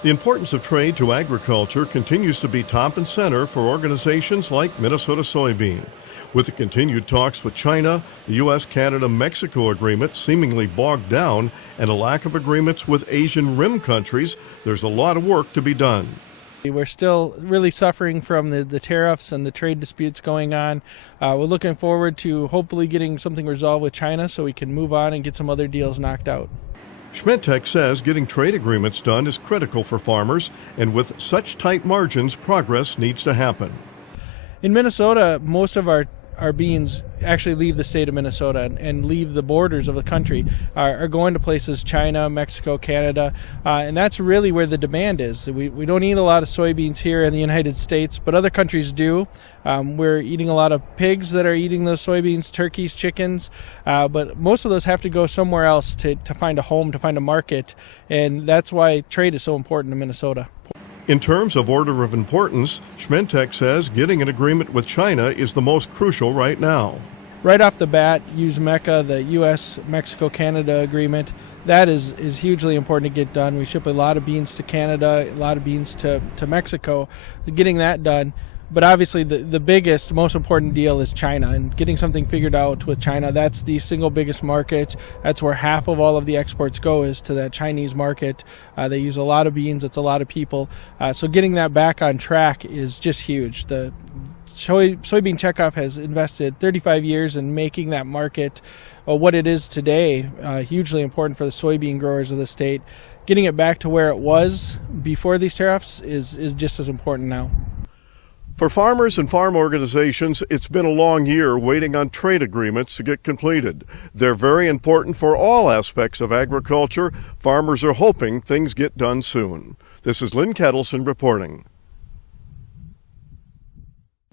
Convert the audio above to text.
The importance of trade to agriculture continues to be top and center for organizations like Minnesota Soybean. With the continued talks with China, the U.S., Canada, Mexico agreement seemingly bogged down, and a lack of agreements with Asian Rim countries, there's a lot of work to be done. We're still really suffering from the tariffs and the trade disputes going on. We're looking forward to hopefully getting something resolved with China so we can move on and get some other deals knocked out. Smentek says getting trade agreements done is critical for farmers, and with such tight margins, progress needs to happen. In Minnesota, most of our beans actually leave the state of Minnesota and leave the borders of the country, are going to places China, Mexico, Canada, and that's really where the demand is. We don't eat a lot of soybeans here in the United States, but other countries do. We're eating a lot of pigs that are eating those soybeans, turkeys, chickens, but most of those have to go somewhere else to find a home, to find a market, and that's why trade is so important to Minnesota. In terms of order of importance, Smentek says getting an agreement with China is the most crucial right now. Right off the bat, use MECA, the U.S., Mexico, Canada agreement. That is hugely important to get done. We ship a lot of beans to Canada, a lot of beans to Mexico. Getting that done. But obviously the biggest, most important deal is China, and getting something figured out with China. That's the single biggest market. That's where half of all of the exports go, is to that Chinese market. They use a lot of beans. It's a lot of people. So getting that back on track is just huge. The soybean checkoff has invested 35 years in making that market what it is today, hugely important for the soybean growers of the state. Getting it back to where it was before these tariffs is just as important now. For farmers and farm organizations, it's been a long year waiting on trade agreements to get completed. They're very important for all aspects of agriculture. Farmers are hoping things get done soon. This is Lynn Ketelsen reporting.